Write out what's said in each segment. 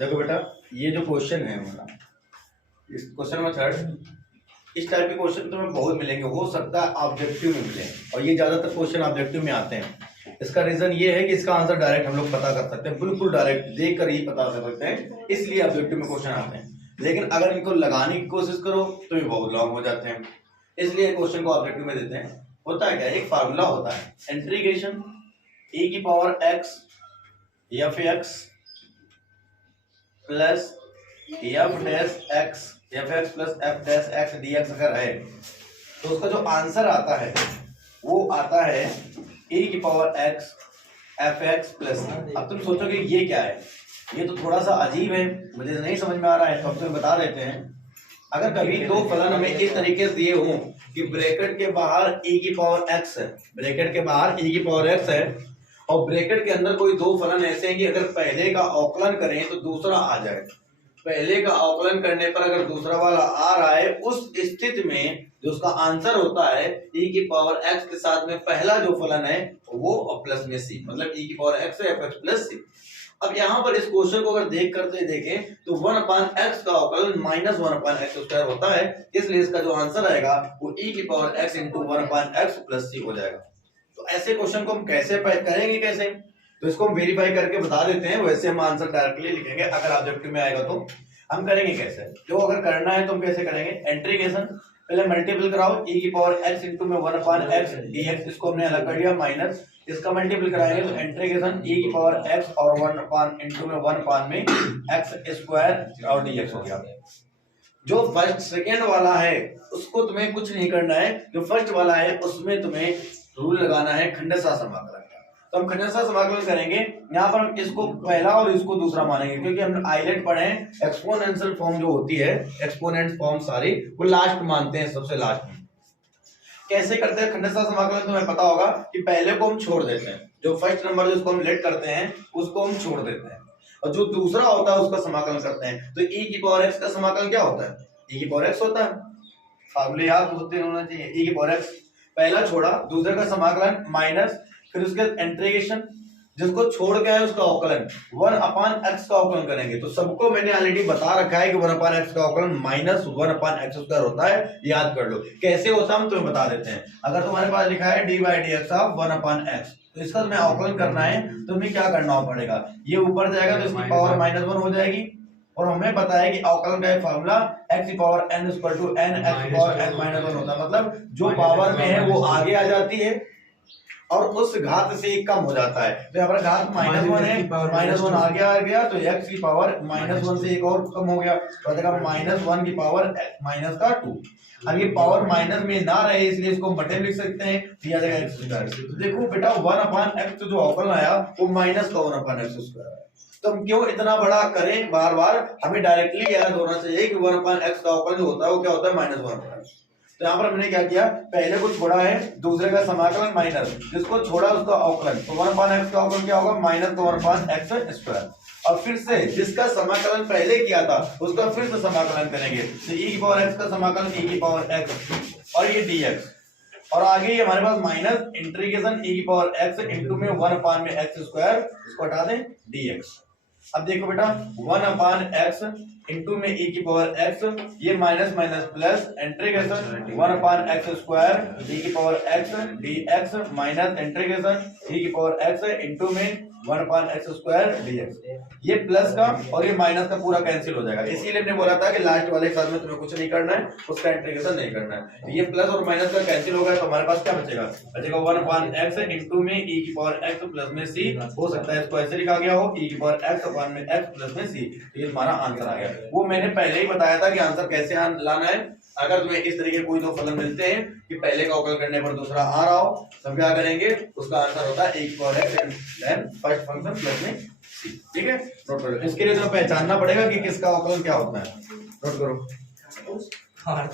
देखो बेटा, ये जो क्वेश्चन है हमारा, इस क्वेश्चन मेथड, इस टाइप के क्वेश्चन तुम्हें बहुत मिलेंगे। हो सकता है ऑब्जेक्टिव में मिले, और ये ज्यादातर क्वेश्चन ऑब्जेक्टिव में आते हैं। इसका रीजन ये है कि इसका आंसर डायरेक्ट हम लोग पता कर सकते हैं, बिल्कुल डायरेक्ट देख कर ही पता कर सकते हैं, इसलिए ऑब्जेक्टिव में क्वेश्चन आते हैं। लेकिन अगर इनको लगाने की कोशिश करो तो ये बहुत लॉन्ग हो जाते हैं, इसलिए क्वेश्चन को ऑब्जेक्टिव में देते हैं। होता है क्या, एक फार्मूला होता है, इंटीग्रेशन e की power x F x plus F dash x F x plus F dash x D x अगर है तो उसका जो आंसर आता है वो आता है e की power x F x plus. अब तुम सोचोगे ये क्या है, ये तो थोड़ा सा अजीब है, मुझे नहीं समझ में आ रहा है, तो अब तुम्हें बता देते हैं। अगर कभी दो फलन हमें इस तरीके से दिए हों कि ब्रैकेट के बाहर e की पावर x है, ब्रैकेट के बाहर e की पावर x है, और ब्रैकेट के अंदर कोई दो फलन ऐसे हैं कि अगर पहले का अवकलन करें तो दूसरा आ जाए, पहले का अवकलन करने पर अगर दूसरा वाला आ रहा है, उस स्थिति में जो उसका आंसर होता है e की पावर x के साथ में पहला जो फलन है वो प्लस में c, मतलब e की पावर x है f प्लस c। अब यहाँ पर इस क्वेश्चन को अगर देख करते देखें तो 1/x का अवकलन -1/x² होता है, इसलिए इसका जो आंसर आएगा वो e की power x into 1/x plus c हो जाएगा। तो ऐसे क्वेश्चन को हम कैसे करेंगे, कैसे, तो इसको हम वेरीफाई करके बता देते हैं। वैसे हम आंसर डायरेक्टली लिखेंगे, अगर ऑब्जेक्टिव में आएगा तो हम करेंगे कैसे। जो अगर करना है तो हम कैसे करेंगे, इंटीग्रेशन पहले मल्टीपल कराओ e की पावर x इंटू में 1/x dx, इसको हमने अलग कर लिया, माइनस इसका मल्टीपल कराएंगे तो इंटीग्रेशन e की पावर x और 1 इंटू में 1 में x² और dx हो गया। जो फर्स्ट सेकेंड वाला है उसको तुम्हें कुछ नहीं करना है, जो फर्स्ट वाला है उसमें तुम्हें रूल लगाना है खंडशः समाकलन का। तो हम खंडशः समाकलन करेंगे, यहाँ पर हम इसको पहला और इसको दूसरा मानेंगे, क्योंकि हम आइलेट पढ़े हैं, एक्सपोनेंशियल फॉर्म जो होती है, एक्सपोनेंट फॉर्म सारी वो लास्ट मानते हैं, सबसे लास्ट में। कैसे करते हैं खंडशः समाकलन, तुम्हें पता होगा कि पहले को हम छोड़ देते हैं, जो फर्स्ट नंबर जिसको हम लेट करते हैं उसको हम छोड़ देते हैं, और जो दूसरा होता है उसका समाकलन करते हैं। तो e की पावर x का समाकलन क्या होता है, e की पावर x होता है, फार्मूले याद होते होना चाहिए। e की पावर x पहला छोड़ा, दूसरे का समाकलन माइनस, फिर उसके इंटीग्रेशन, जिसको छोड़ के है उसका अवकलन 1/x का अवकलन करेंगे। तो सबको मैंने ऑलरेडी बता रखा है कि 1/x का अवकलन -1/x² होता है, याद कर लो। कैसे होता है हम तुम्हें बता देते हैं। अगर तुम्हारे पास लिखा है d/dx ऑफ 1/x, तो इसका तुम्हें अवकलन करना है तो हमें क्या करना पड़ेगा, ये ऊपर जाएगा तो इसकी पावर -1 हो जाएगी, और हमें पता है कि अवकलन का फार्मूला x की power n equal to n x की पावर n -1 होता है, मतलब जो पावर में है वो आगे आ जाती है और उस घात से कम हो जाता है। तो यहाँ पर घात -1 है, -1 आगे आ गया तो x की पावर -1 से एक और कम हो गया, तो -1 की पावर -2। अब ये पावर माइनस में ना रहे इसलिए इसको बटे लिख सकते हैं, दिया जाएगा x²। तो देखो बेटा 1/x जो अवकलन आया वो माइनस का 1/x² है। तो हम क्यों इतना बड़ा करें बार बार, हमें डायरेक्टली याद होना चाहिए कि 1/x का अवकलन जो होता है वो क्या होता है, -1/x। तो यहाँ पर हमने क्या किया, पहले को छोड़ा है, दूसरे का समाकलन माइनस, जिसको छोड़ा उसका अवकलन, तो 1/x का अवकलन क्या होगा, -1/x²। और फिर से जिसका समाकलन पहले किया था उसका फिर से समाकलन करेंगे, तो e की पावर x का समाकलन e की पावर x और ये dx, और आगे ये हमारे पास माइनस इंटीग्रेशन e की पावर x इंटू में 1/x², इसको हटा दें dx। अब देखो बेटा 1/x इंटू में e की पावर x, ये minus minus plus, integration 1/x² e की power x dx minus integration e की पावर x इंटू में 1/x² dx। ये प्लस का और ये माइनस का पूरा कैंसिल हो जाएगा, इसीलिए हमने बोला था कि लास्ट वाले साल में तुम्हें कुछ नहीं करना है, उसका इंटीग्रेशन नहीं करना है। तो ये प्लस और माइनस का कैंसिल हो गया, तो हमारे पास क्या बचेगा, बचेगा 1/x इंटू में e की पावर x प्लस में c, हो सकता है इसको ऐसे लिखा गया हो e की पावर x प्लस में c, तो ये हमारा आंसर आ गया। वो मैंने पहले ही बताया था कि आंसर कैसे लाना है। अगर तुम्हें इस तरीके कोई दो फलन मिलते हैं कि पहले का अवकलन करने पर दूसरा आ रहा हो, तो क्या करेंगे, उसका आंसर होता है e की power x then first function plus में c। ठीक है, नोट करो। इसके लिए तुम्हें पहचानना पड़ेगा कि किसका अवकलन क्या होता है, नोट करो। हमारे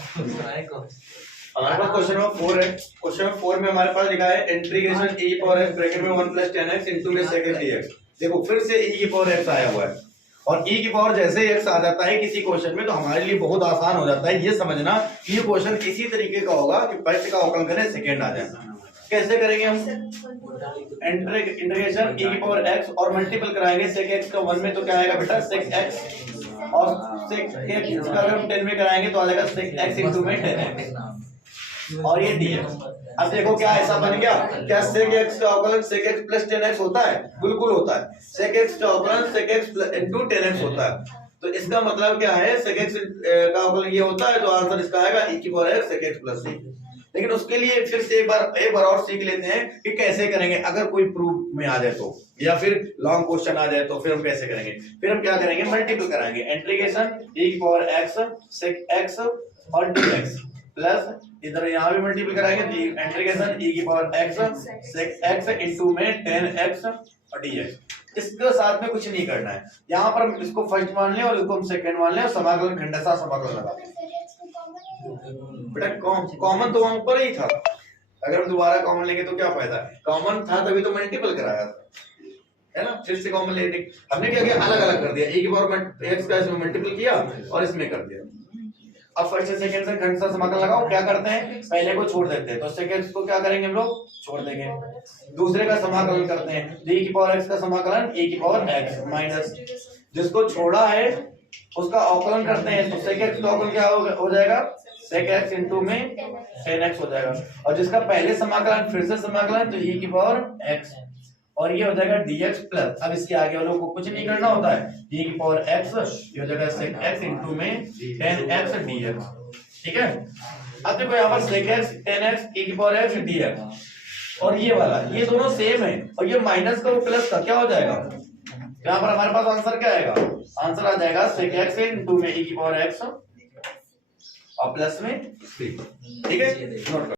पास क्वेश्चन नंबर 4 है। क्वेश्चन नंबर 4 में हमारे पास लिखा है इंटीग्रेशन e की पावर x ब्रैकेट में 1 + 10x इंटू में सेकंड dx। देखो फिर से e की पावर x आया हुआ है, और e की पावर जैसे ही x आ जाता है किसी क्वेश्चन में तो हमारे लिए बहुत आसान हो जाता है ये समझना कि ये क्वेश्चन इसी तरीके का होगा कि फर्स्ट का अवकलन करें सेकंड आ जाए। कैसे करेंगे हम, इंटीग्रेशन e की पावर x और मल्टीपल कराएंगे sec x का 1 में तो क्या आएगा बेटा sec x, और sec x का अगर हम 10 में कराएंगे तो आ जाएगा sec x into में 10x और ये dx। अब देखो क्या ऐसा बन गया, क्या sec x का अवकलन sec x plus 10x होता है? बिल्कुल होता है। sec x का अवकलन sec x into 10x होता है। तो इसका मतलब क्या है, sec x का अवकलन ये होता है, तो आंसर इसका आएगा e की power x sec x plus c। लेकिन उसके लिए फिर से एक बार और सीख लेते हैं कि कैसे करेंगे, अगर कोई प्रूफ में आ जाए तो, या फिर लॉन्ग क्वेश्चन आ जाए तो फिर हम कैसे करेंगे। फिर हम क्या करेंगे, मल्टीपल कराएंगे, इंटीग्रेशन e की पावर x sec x और dx प्लस इधर यहाँ भी मल्टीपल कराएंगे, इंटीग्रेशन e की power x sec x into में 10x और dx। इसके साथ में कुछ नहीं करना है, यहाँ पर हम इसको फर्स्ट मान लें और इसको हम सेकंड मान लें और समाकलन खंडसा समाकलन लगा दें। बेटा कॉमन तो वहां ऊपर ही था, अगर हम दोबारा कॉमन लेंगे तो क्या फायदा, कॉमन था तभी तो मल्टीपल कराया था, है ना। फिर से कॉमन लेने हमने क्या किया, अलग अलग कर दिया, e की पावर x का इसमें मल्टीपल किया और इसमें कर दिया। अब फर्स्ट से सेकंड से खंड सा समाकलन लगाओ, क्या करते हैं, पहले को छोड़ देते हैं, तो सेकंड को क्या करेंगे हम लोग, छोड़ देंगे, दूसरे का समाकलन करते हैं, e की पावर x का समाकलन e की पावर x माइनस जिसको छोड़ा है उसका अवकलन करते हैं, तो sec x का अवकलन क्या हो जाएगा, sec x into में 10x हो जाएगा, और जिसका पहले समाकलन फिर से समाकलन तो e की पावर x और ये हो जाएगा dx प्लस, अब इसके आगे वालों को कुछ नहीं करना होता है, e की पावर x ये हो जाएगा sec x into में 10x dx, ठीक है। अब देखो यहाँ पर sec x 10x e की पावर x dx और ये वाला ये दोनों सेम है, और ये माइनस का प्लस का क्या हो जाएगा, यहाँ पर हमारे पास आंसर क्या आएगा, आंसर आ जाएगा sec x into में e की पावर x और प्लस में 3, ठीक है। नोट